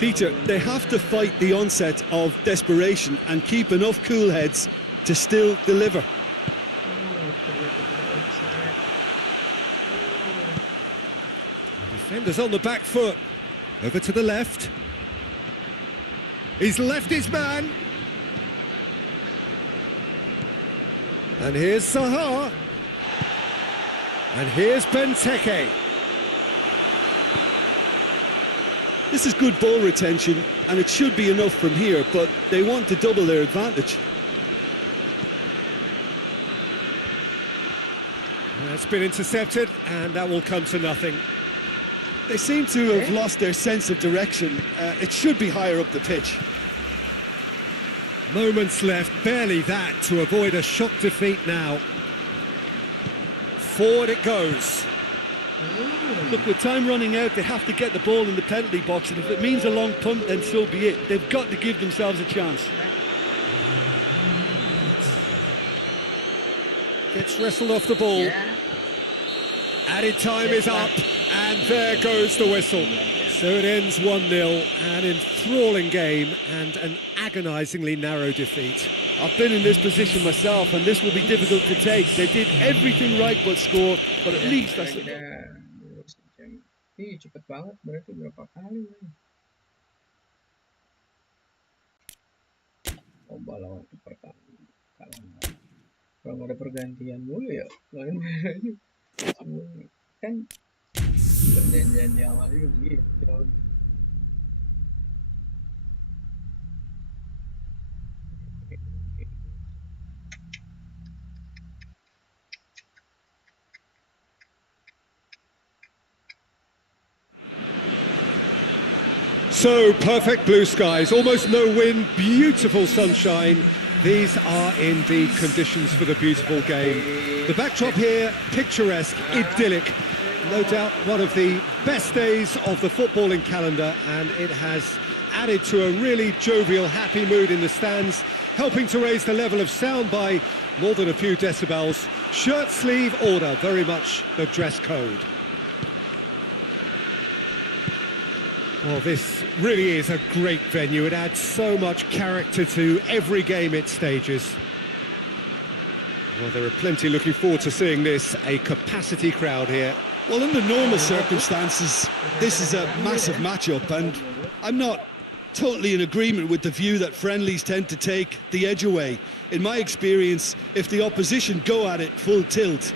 Peter, they have to fight the onset of desperation and keep enough cool heads to still deliver. Defenders on the back foot. Over to the left. He's left his man. And here's Zaha. And here's Benteke. This is good ball retention, and it should be enough from here, but they want to double their advantage. That's been intercepted, and that will come to nothing. They seem to have lost their sense of direction. It should be higher up the pitch. Moments left, barely that, to avoid a shock defeat now. Forward it goes. Look, with time running out, they have to get the ball in the penalty box, and if it means a long punt, then so be it. They've got to give themselves a chance. Gets wrestled off the ball. Added time is up, and there goes the whistle. So it ends 1-0, an enthralling game and an agonisingly narrow defeat. I've been in this position myself, and this will be difficult to take. They did everything right but score, but at least that's it. Ih, cepet banget, berarti berapa kali nih? Coba lawan pertama. Kalau nggak ada pergantian mulu ya, lawan kan perjanjian di awal juga begitu. So, perfect blue skies, almost no wind, beautiful sunshine. These are indeed conditions for the beautiful game. The backdrop here, picturesque, idyllic. No doubt one of the best days of the footballing calendar, and it has added to a really jovial, happy mood in the stands, helping to raise the level of sound by more than a few decibels. Shirt sleeve order, very much the dress code. Well, this really is a great venue. It adds so much character to every game it stages. Well, there are plenty looking forward to seeing this, a capacity crowd here. Well, in the normal circumstances, this is a massive matchup, and I'm not totally in agreement with the view that friendlies tend to take the edge away. In my experience, if the opposition go at it full tilt,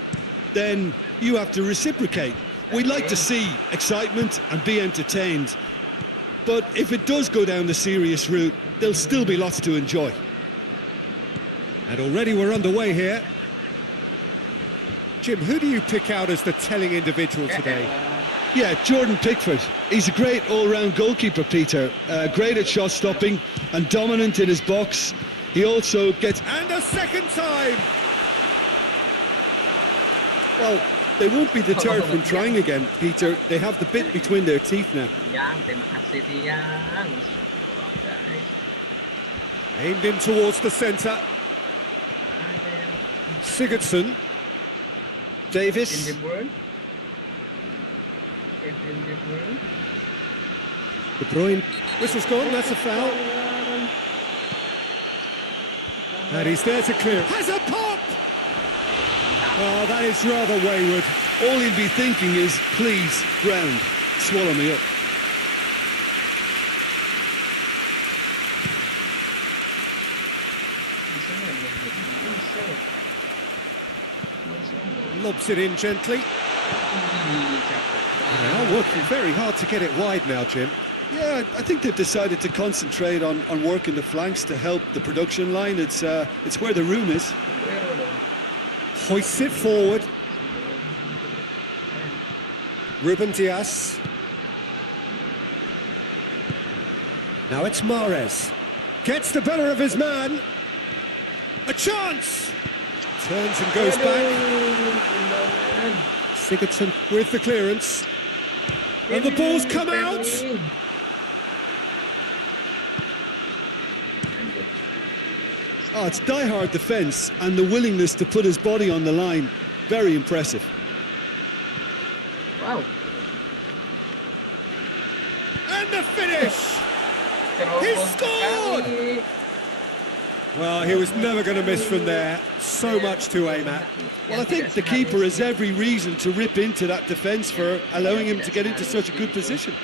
then you have to reciprocate. We'd like to see excitement and be entertained. But if it does go down the serious route, there'll still be lots to enjoy. And already we're underway here. Jim, who do you pick out as the telling individual today? Yeah, Jordan Pickford. He's a great all-round goalkeeper, Peter. Great at shot stopping and dominant in his box. He also gets... And a second time! Well, they won't be deterred from trying again, Peter. They have the bit between their teeth now. Aimed in towards the centre. Sigurdsson. Davis. De Bruyne. Whistle's gone, that's a foul. And he's there to clear. Has a pop! Oh, that is rather wayward. All he'll be thinking is, please, ground, swallow me up. Lobs it in gently. Now working very hard to get it wide now, Jim. Yeah, I think they've decided to concentrate on working the flanks to help the production line. It's where the room is. Hoists it forward. Ruben Diaz. Now it's Mahrez. Gets the better of his man. A chance! Turns and goes back. Sigurdsson with the clearance. And the ball's come out! Oh, it's die-hard defence and the willingness to put his body on the line. Very impressive. Wow. And the finish! He scored! Well, he was never going to miss from there. So much to aim at. Well, I think the keeper has every reason to rip into that defence for allowing him to get into such a good position.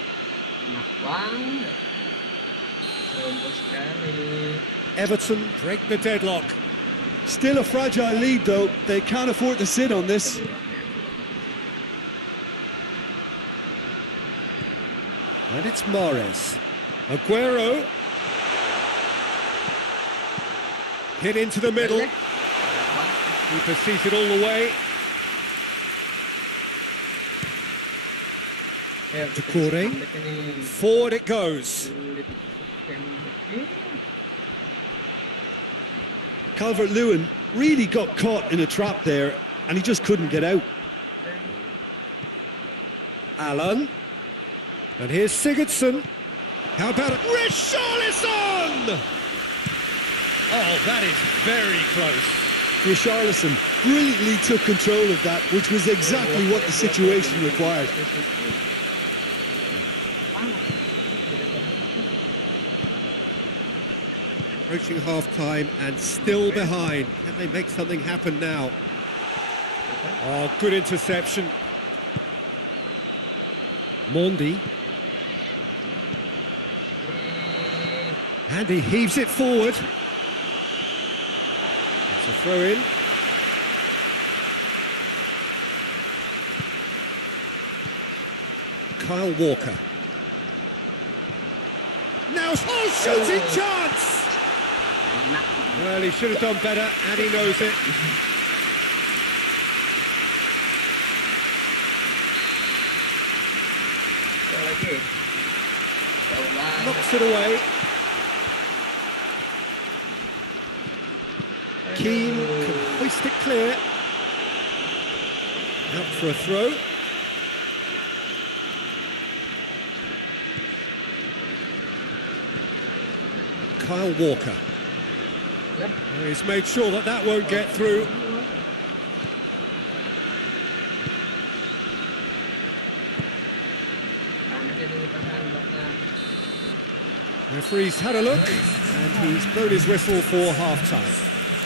Everton break the deadlock. Still a fragile lead, though. They can't afford to sit on this. And it's Mahrez. Aguero. Hit into the middle. Keeper sees it all the way. Decore. Forward it goes. Calvert-Lewin really got caught in a trap there, and he just couldn't get out. Allen. And here's Sigurdsson. How about it? Richarlison! Oh, that is very close. Richarlison brilliantly took control of that, which was exactly what the situation required. Approaching half-time and still behind. Can they make something happen now? Oh, good interception. Mondi. And he heaves it forward. It's a throw-in. Kyle Walker. Now, oh, shooting chance! Well, he should have done better, and he knows it. Knocks it away. Keane can hoist it clear. Out for a throw. Kyle Walker. He's made sure that that won't get through. Referee's had a look, and he's blown his whistle for half-time.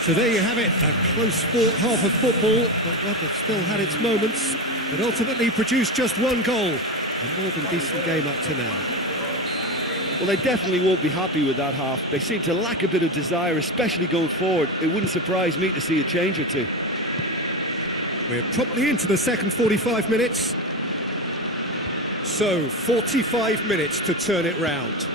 So there you have it, a close fought half of football, but one that still had its moments, but ultimately produced just one goal. A more than decent game up to now. Well, they definitely won't be happy with that half. They seem to lack a bit of desire, especially going forward. It wouldn't surprise me to see a change or two. We're promptly into the second 45 minutes. So, 45 minutes to turn it round.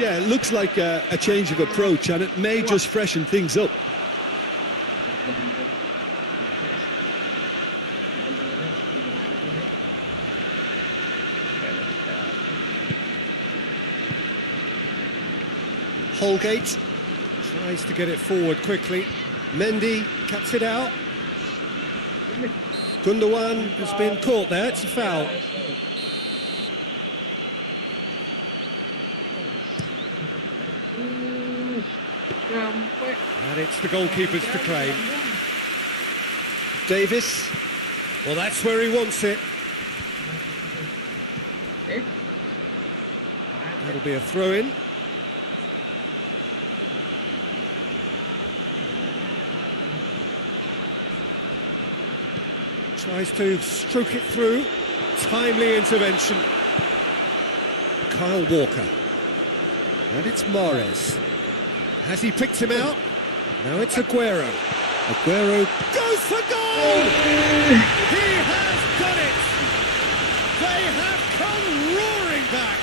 Yeah, it looks like a change of approach, and it may just freshen things up. Holgate tries to get it forward quickly. Mendy cuts it out. Gundogan has been caught there, it's a foul. And it's the goalkeeper's to claim. Davis. Well, that's where he wants it. That'll be a throw-in. Tries to stroke it through. Timely intervention. Kyle Walker. And it's Mares. Has he picked him out? Now it's Aguero. Aguero goes for goal! He has done it! They have come roaring back!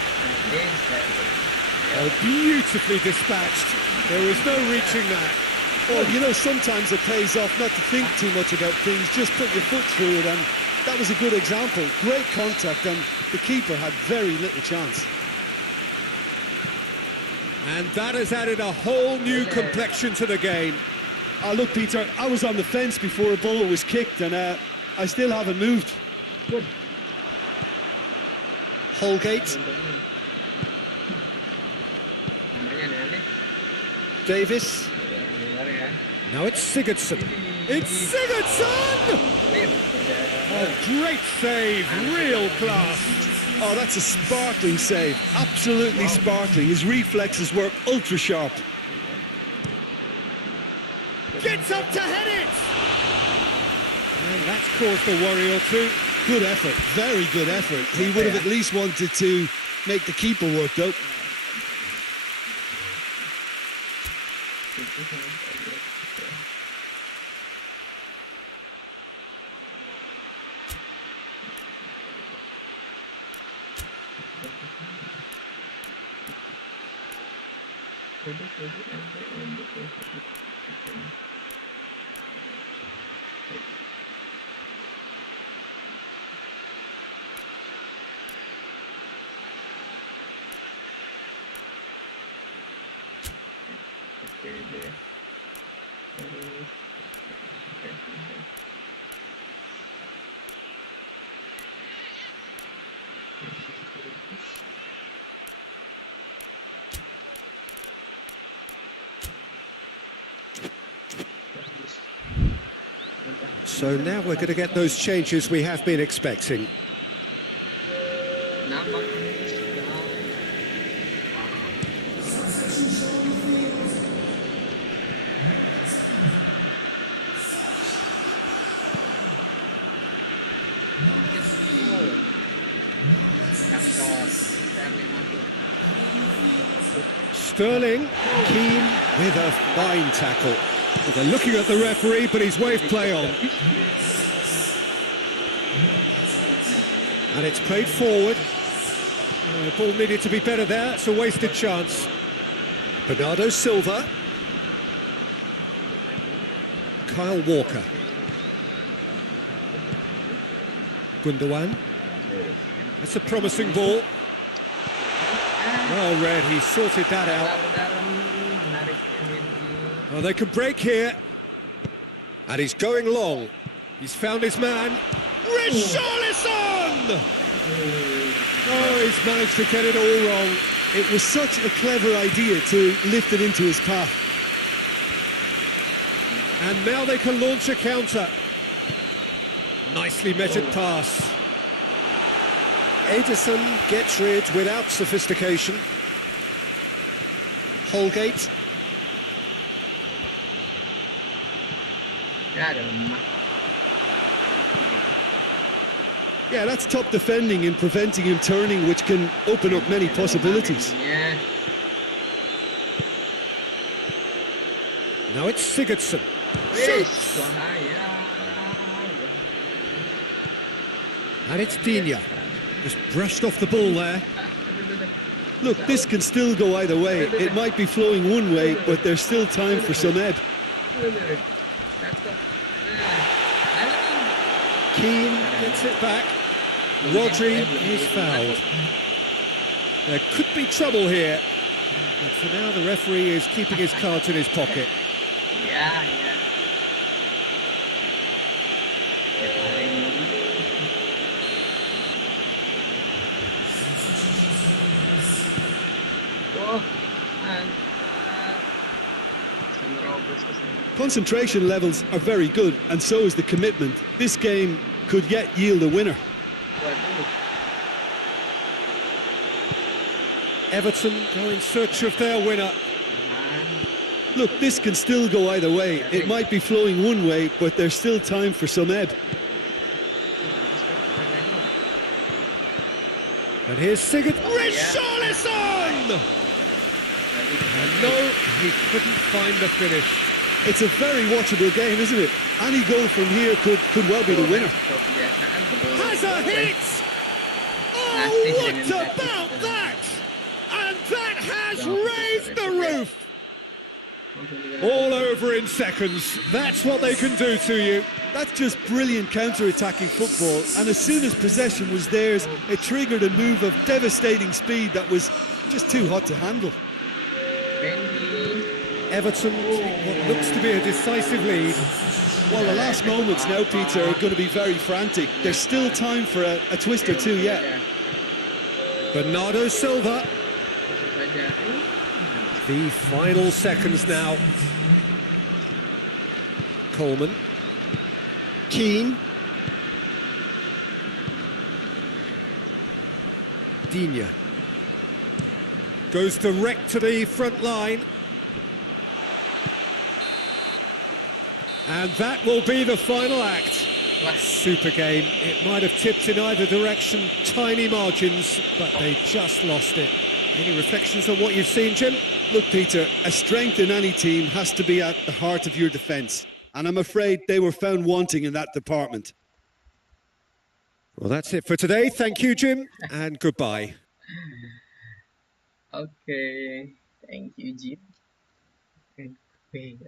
Oh, beautifully dispatched. There was no reaching that. Well, you know, sometimes it pays off not to think too much about things, just put your foot through it, and that was a good example. Great contact, and the keeper had very little chance. And that has added a whole new complexion to the game. Oh, look, Peter, I was on the fence before a ball was kicked, and I still haven't moved. Good. Holgate. Davis. Now it's Sigurdsson. It's Sigurdsson! Oh, great save, real class. Oh, that's a sparkling save, absolutely sparkling. His reflexes were ultra sharp. Gets up to head it! And that's caused a worry or two. Good effort, very good effort. He would have at least wanted to make the keeper work, though. So now we're going to get those changes we have been expecting. Sterling, Keane with a fine tackle. Well, they're looking at the referee, but he's waved play on. And it's played forward. The ball needed to be better there. It's a wasted chance. Bernardo Silva. Kyle Walker. Gundogan. That's a promising ball. Well read, he sorted that out. Oh, they can break here. And he's going long. He's found his man. Richarlison! Oh, he's managed to get it all wrong. It was such a clever idea to lift it into his path. And now they can launch a counter. Nicely measured pass. Ederson gets rid without sophistication. Holgate. Yeah, that's top defending and preventing him turning, which can open up many possibilities. Yeah. Now it's Sigurdsson. Shoots! And it's Digne. Just brushed off the ball there. Look, this can still go either way. It might be flowing one way, but there's still time for some ebb. Keane gets it back. Rodri is fouled. There could be trouble here. But for now, the referee is keeping his cards in his pocket. Yeah. Concentration levels are very good, and so is the commitment. This game could yet yield a winner. Everton go in search of their winner. Look, this can still go either way. It might be flowing one way, but there's still time for some ebb. And here's Sigurd Yeah. Richarlison! And no, he couldn't find the finish. It's a very watchable game, isn't it? Any goal from here could well be the winner. Has a hit! Oh, what about that? And that has raised the roof! All over in seconds. That's what they can do to you. That's just brilliant counter-attacking football, and as soon as possession was theirs, it triggered a move of devastating speed that was just too hot to handle. Everton take what looks to be a decisive lead. Well, the last moments now, Peter, are going to be very frantic. There's still time for a twist or two yet. Bernardo Silva. The final seconds now. Coleman. Keane. Digne. Goes direct to the front line. And that will be the final act. Super game. It might have tipped in either direction, tiny margins, but they just lost it. Any reflections on what you've seen, Jim? Look, Peter, a strength in any team has to be at the heart of your defence, and I'm afraid they were found wanting in that department. Well, that's it for today. Thank you, Jim, and goodbye. Okay, thank you, Jim. And goodbye.